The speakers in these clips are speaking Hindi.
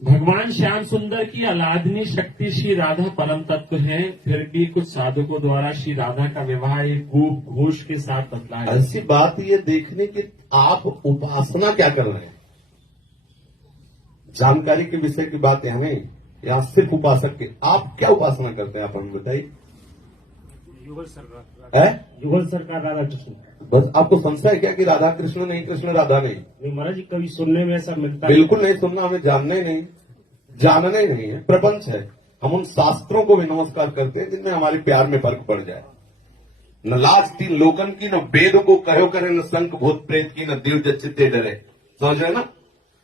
भगवान श्याम सुंदर की अलादनी शक्ति श्री राधा परम तत्व है, फिर भी कुछ साधकों द्वारा श्री राधा का विवाह एक गोप घोष के साथ बतलाया। ऐसी बात ये देखने की आप उपासना क्या कर रहे हैं। जानकारी के विषय की बात यहाँ नहीं, यहाँ सिर्फ उपासक की। आप क्या उपासना करते हैं, आप हमें बताइए। युगल सरकार राधा कृष्ण। बस आपको संशय है क्या कि राधा कृष्ण नहीं, कृष्ण राधा नहीं? महाराज जी, कभी सुनने में ऐसा मिलता है? बिल्कुल नहीं सुनना, हमें जानना ही नहीं, जानना ही नहीं है। प्रपंच है। हम उन शास्त्रों को भी नमस्कार करते हैं जिनमें हमारे प्यार में फर्क पड़ जाए। न लाज तीन लोकन की, न वेद को कहो करे, न शंख भूत प्रेत की, न देव चित्ते डरे। समझ रहे ना।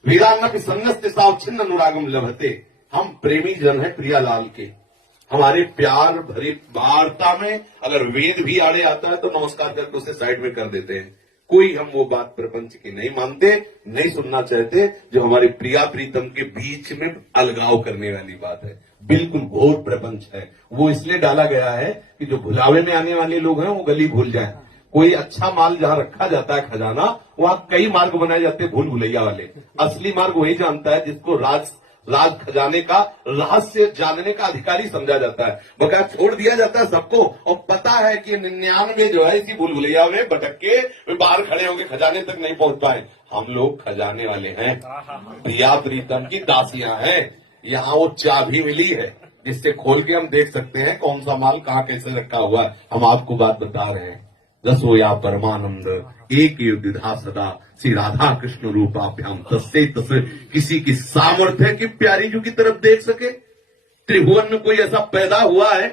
वीरांगना की संन्यास सावच्छिन्न अनुरागम लभते। हम प्रेमी जन है प्रियालाल के। हमारे प्यार भरी वार्ता में अगर वेद भी आड़े आता है तो नमस्कार करके उसे साइड में कर देते हैं। कोई हम वो बात प्रपंच की नहीं मानते, नहीं सुनना चाहते, जो हमारे प्रिया प्रीतम के बीच में अलगाव करने वाली बात है। बिल्कुल घोर प्रपंच है। वो इसलिए डाला गया है कि जो भुलावे में आने वाले लोग हैं वो गली भूल जाए। कोई अच्छा माल जहां रखा जाता है खजाना, वहां कई मार्ग बनाए जाते हैं भूल भुलैया वाले। असली मार्ग वही जानता है जिसको राज खजाने का रहस्य जानने का अधिकारी समझा जाता है। बकाया छोड़ दिया जाता है सबको, और पता है कि 99 जो है इसी भूल भुलैया में भटक के वे बाहर खड़े होंगे, खजाने तक नहीं पहुंच पाए। हम लोग खजाने वाले हैं, प्रिया प्रीतम की दासियां हैं। यहाँ वो चाबी मिली है जिससे खोल के हम देख सकते हैं कौन सा माल कहाँ कैसे रखा हुआ है। हम आपको बात बता रहे हैं। दसो या परमानंद एक युद्धा सदा श्री राधा कृष्ण रूपाभ्याम तस्से तस्से। किसी की सामर्थ्य है कि प्यारी जी की तरफ देख सके। त्रिभुवन में कोई ऐसा पैदा हुआ है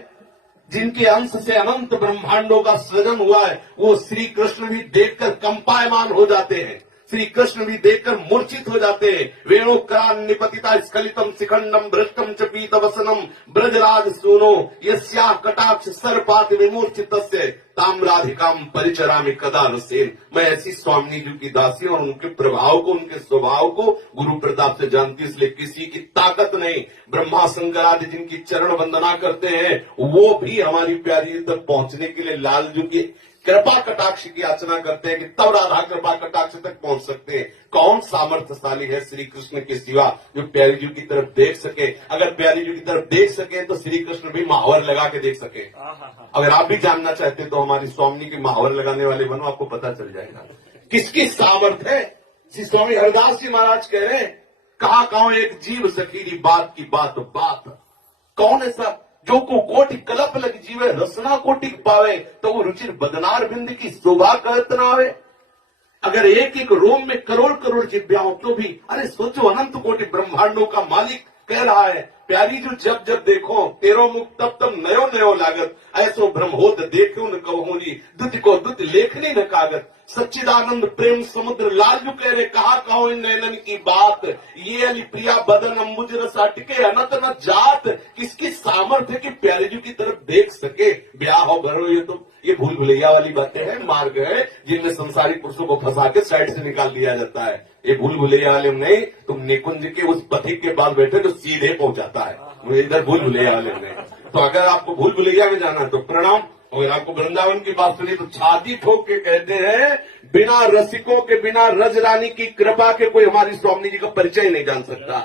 जिनके अंश से अनंत ब्रह्मांडों का सृजन हुआ है। वो श्री कृष्ण भी देखकर कंपायमान हो जाते हैं, श्री कृष्ण भी देखकर मूर्छित हो जाते हैं। वेणुक्रान निपतिता स्खलितम शिखंडम भ्रष्टम च पीतवसनम ब्रजराज सुनो यस्या कटाक्ष सर्पात विमूर्छितस्य ताम्राधिकाम परिचरामि कदा रसेन। मैं ऐसी स्वामिनी जी की दासी और उनके प्रभाव को, उनके स्वभाव को गुरु प्रताप से जानती, इसलिए किसी की ताकत नहीं। ब्रह्मा शंकर आदि जिनकी चरण वंदना करते हैं वो भी हमारी प्यारी जी तक पहुंचने के लिए लाल जी की कृपा कटाक्ष की याचना करते हैं कि तब राधा कृपा कटाक्ष तक पहुंच सकते हैं। कौन सामर्थ्यशाली है श्री कृष्ण के सिवा जो प्यारी जी की तरफ देख सके। अगर प्यारी जी की तरफ देख सके तो श्री कृष्ण भी महावर लगा के देख सके। अगर आप भी जानना चाहते हैं तो हमारी स्वामिनी की महावर लगाने वाले बनो, आपको पता चल जाएगा किसकी सामर्थ्य है। श्री स्वामी हरदास जी महाराज कह रहे हैं, कहा कहो एक जीव सखीरी बात की बात बात। कौन ऐसा जो को कोटि कलप लग जीवे रसना कोटि पावे, तो वो रुचिर बदनार बिंद की शोभा कहत ना आवे। अगर एक एक रोम में करोड़ करोड़ जिव्या हो तो भी, अरे सोचो अनंत कोटि ब्रह्मांडों का मालिक कह रहा है प्यारी जो जब जब देखो तेरो मुख तब तब नयो नयो लागत। ऐसो ब्रह्मोद देखो न कहोनी दुत को दुत लेखनी न कागत। सच्चिदानंद प्रेम समुद्र लाजू कह रहे, कहा कहो इन नैनन की बात। ये अली प्रिया बदन अम्बुज रसा टिके अनत न जात। किसकी सामर्थ्य की प्यारी जी की तरफ देख सके। ब्याह हो भरो ये भूल भुलैया वाली बातें हैं, मार्ग है जिनमें संसारिक पुरुषों को फंसा के साइड से निकाल दिया जाता है। ये भूल भुलैया वाले नहीं, तुम निकुंज के उस पथिक के पास बैठे तो सीधे पहुंचाता है, मुझे इधर भूल भुलैया वाले नहीं। तो अगर आपको भूल भुलैया में जाना है तो प्रणाम। अगर आपको वृंदावन की बात सुनी तो छाती ठोक के कहते हैं, बिना रसिकों के, बिना रज रानी की कृपा के कोई हमारी स्वामी जी का परिचय नहीं जान सकता।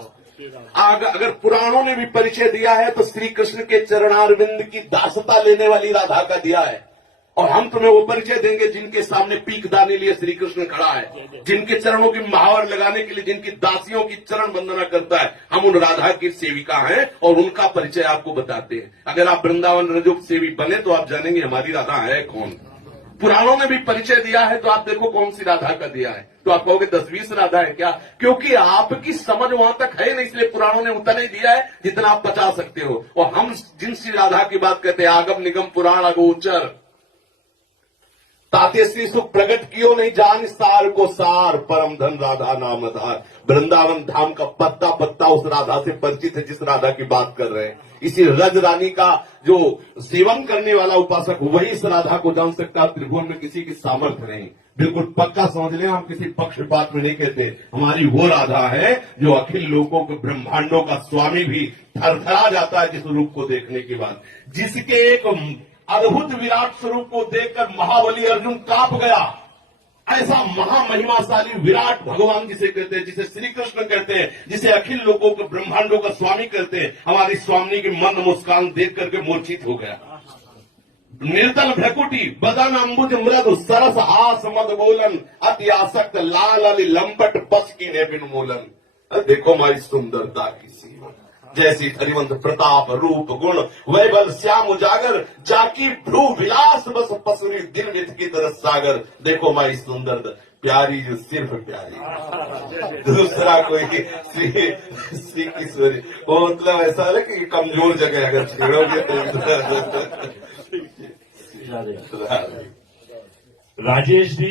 अगर पुराणों ने भी परिचय दिया है तो श्री कृष्ण के चरणारविंद की दासता लेने वाली राधा का दिया है। और हम तुम्हें वो परिचय देंगे जिनके सामने पीक दाने लिए श्री कृष्ण खड़ा है, जिनके चरणों की महावर लगाने के लिए, जिनकी दासियों की चरण वंदना करता है। हम उन राधा की सेविका हैं और उनका परिचय आपको बताते हैं। अगर आप वृंदावन रजोग सेवी बने तो आप जानेंगे हमारी राधा है कौन। पुराणों ने भी परिचय दिया है तो आप देखो कौन सी राधा का दिया है। तो आप कहोगे 10-20 राधा है क्या? क्योंकि आपकी समझ वहां तक है नहीं, इसलिए पुराणों ने उतना ही दिया है जितना आप पचा सकते हो। और हम जिन सी राधा की बात कहते हैं, आगम निगम पुराण अगोचर ताते श्री सुख प्रकट कियो नहीं जान सार को सार। परम धन राधा नाम आधार। वृंदावन धाम का पत्ता पत्ता उस राधा से परिचित है जिस राधा की बात कर रहे हैं। इसी रज रानी का जो सेवन करने वाला उपासक वही इस राधा को जान सकता। त्रिभुवन में किसी की सामर्थ्य नहीं। बिल्कुल पक्का समझ लें, हम किसी पक्षपात में नहीं कहते। हमारी वो राधा है जो अखिल लोकों के ब्रह्मांडों का स्वामी भी थरथरा जाता है जिस रूप को देखने के बाद। जिसके एक अद्भुत विराट स्वरूप को देखकर महाबली अर्जुन कांप गया। ऐसा महामहिमाशाली विराट भगवान जिसे कहते हैं, जिसे श्री कृष्ण कहते हैं, जिसे अखिल लोगों के ब्रह्मांडों का स्वामी कहते हैं, हमारी स्वामी की मंद मुस्कान देख करके मूर्छित हो गया। निर्दल भ्रकुटी बदन अम्बुज मृदु सरस आस मद बोलन अति आसक्त लाल अली लंपट पस की ने बिन मोलन। देखो हमारी सुंदरता की सीमा, जैसी हरिवंत प्रताप रूप गुण वैभव श्याम उजागर, जाकी भ्रू विलास बस पसुरी दिन विध की तरह सागर। देखो हमारी सुंदरता प्यारी, जो सिर्फ प्यारी, दूसरा कोई श्री किशोरी, वो मतलब ऐसा है कि कमजोर जगह अगर छेड़ोगे तो राजेश जी